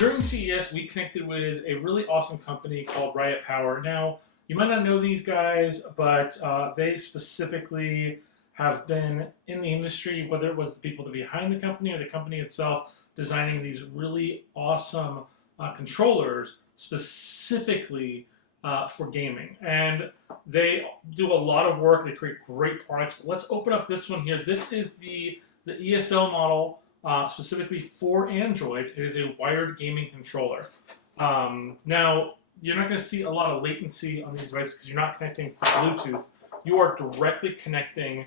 during CES, we connected with a really awesome company called Riot PWR. Now, you might not know these guys, but they specifically have been in the industry, whether it was the people behind the company or the company itself, designing these really awesome controllers specifically for gaming. And they do a lot of work. They create great products. But let's open up this one here. This is the ESL model specifically for Android. It is a wired gaming controller. Now, you're not going to see a lot of latency on these devices because you're not connecting through Bluetooth. You are directly connecting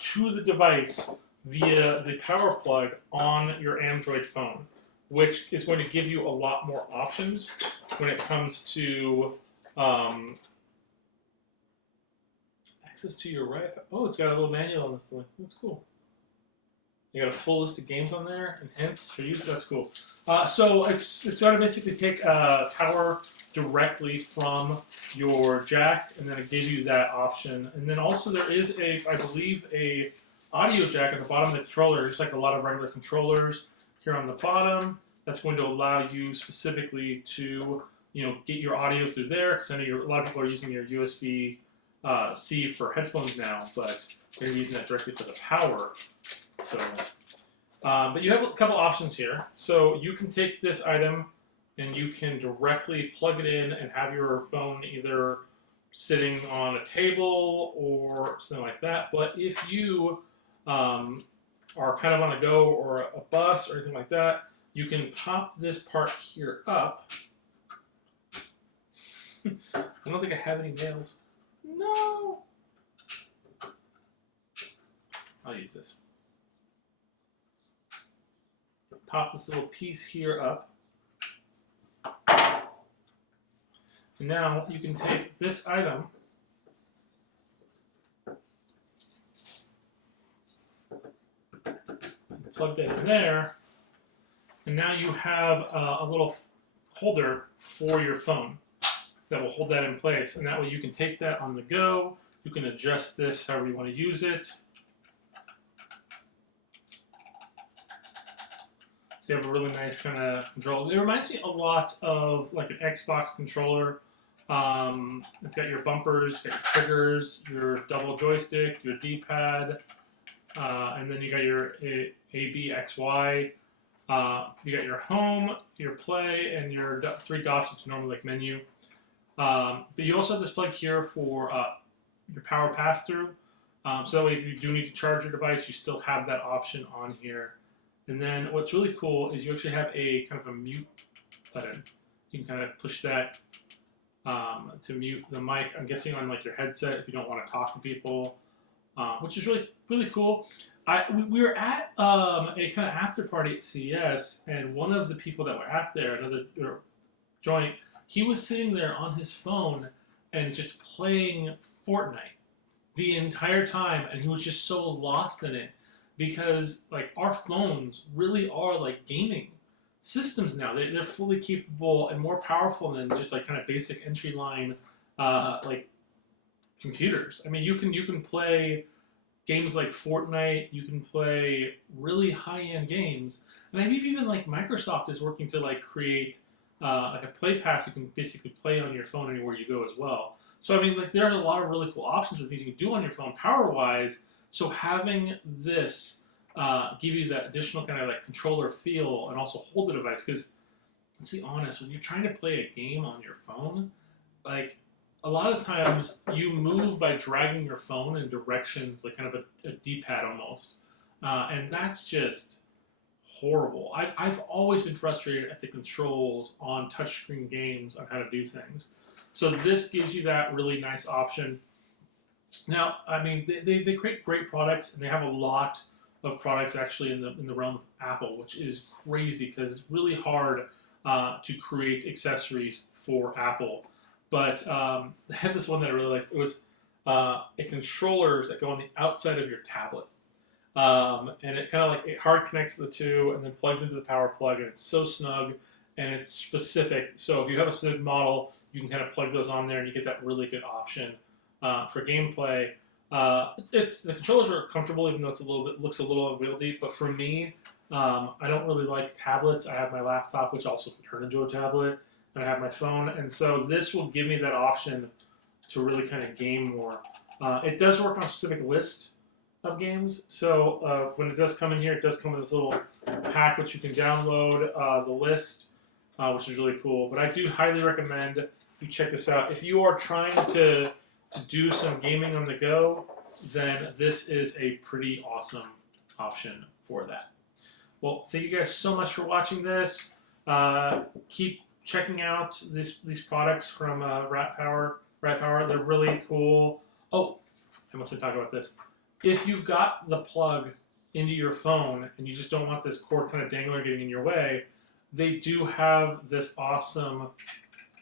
to the device via the power plug on your Android phone, which is going to give you a lot more options when it comes to access to your Riot. Oh, it's got a little manual on this thing. That's cool. You got a full list of games on there and hints for use. That's cool. So it's going to basically take power directly from your jack, and then it gives you that option. And then also there is I believe, a audio jack at the bottom of the controller, just like a lot of regular controllers here on the bottom. That's going to allow you specifically to get your audio through there, because I know a lot of people are using your USB-C for headphones now, but they're using that directly for the power. So, but you have a couple options here. So you can take this item and you can directly plug it in and have your phone either sitting on a table or something like that. But if you are kind of on a go or a bus or anything like that, you can pop this part here up. I don't think I have any nails. No! I'll use this. Pop this little piece here up. And now you can take this item and plug that in there, and now you have a little holder for your phone that will hold that in place. And that way you can take that on the go. You can adjust this however you want to use it. So you have a really nice kind of control. It reminds me a lot of like an Xbox controller. It's got your bumpers, got your triggers, your double joystick, your D-pad, and then you got your A, B, X, Y. You got your home, your play, and your three dots, which is normally like menu. But you also have this plug here for your power pass-through. So that way if you do need to charge your device, you still have that option on here. And then what's really cool is you actually have a kind of a mute button. You can kind of push that to mute the mic. I'm guessing on like your headset if you don't want to talk to people, which is really, really cool. We were at a kind of after party at CES, and one of the people that were at there, another joint, he was sitting there on his phone and just playing Fortnite the entire time, and he was just so lost in it. Because like our phones really are like gaming systems now. They're fully capable and more powerful than just like kind of basic entry line like computers. I mean, you can play games like Fortnite. You can play really high end games, and I believe even like Microsoft is working to like create like a play pass you can basically play on your phone anywhere you go as well. So I mean, like there are a lot of really cool options with things you can do on your phone power wise. So having this give you that additional kind of like controller feel and also hold the device, because let's be honest, when you're trying to play a game on your phone, like a lot of times you move by dragging your phone in directions like kind of a D-pad almost, and that's just horrible. I've always been frustrated at the controls on touchscreen games on how to do things. So this gives you that really nice option. Now, I mean, they create great products, and they have a lot of products actually in the realm of Apple, which is crazy because it's really hard to create accessories for Apple. But I had this one that I really liked. It was controllers that go on the outside of your tablet. And it kind of like, it hard connects the two and then plugs into the power plug, and it's so snug and it's specific. So if you have a specific model, you can kind of plug those on there and you get that really good option. For gameplay, the controllers are comfortable, even though looks a little unwieldy. But for me, I don't really like tablets. I have my laptop, which also can turn into a tablet, and I have my phone, and so this will give me that option to really kind of game more. It does work on a specific list of games, so when it does come in here, it does come with this little pack which you can download the list, which is really cool. But I do highly recommend you check this out. If you are trying to do some gaming on the go, then this is a pretty awesome option for that. Well, thank you guys so much for watching this. Keep checking out these products from Riot PWR. They're really cool. Oh, I must have talked about this. If you've got the plug into your phone and you just don't want this cord kind of dangling getting in your way, they do have this awesome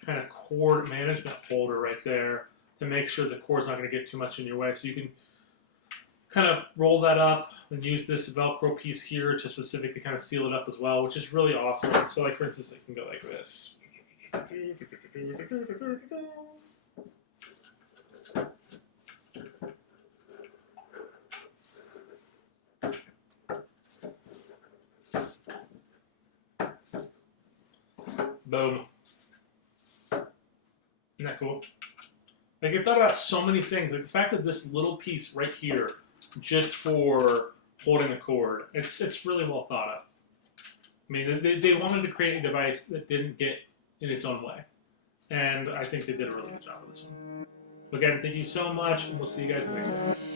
kind of cord management holder right there to make sure the cord's not going to get too much in your way. So you can kind of roll that up and use this Velcro piece here to specifically kind of seal it up as well, which is really awesome. So like for instance, it can go like this. Boom. Isn't that cool? Like, I thought about so many things. Like the fact that this little piece right here, just for holding a cord, it's really well thought of. I mean, they wanted to create a device that didn't get in its own way. And I think they did a really good job with this one. Again, thank you so much, and we'll see you guys next time.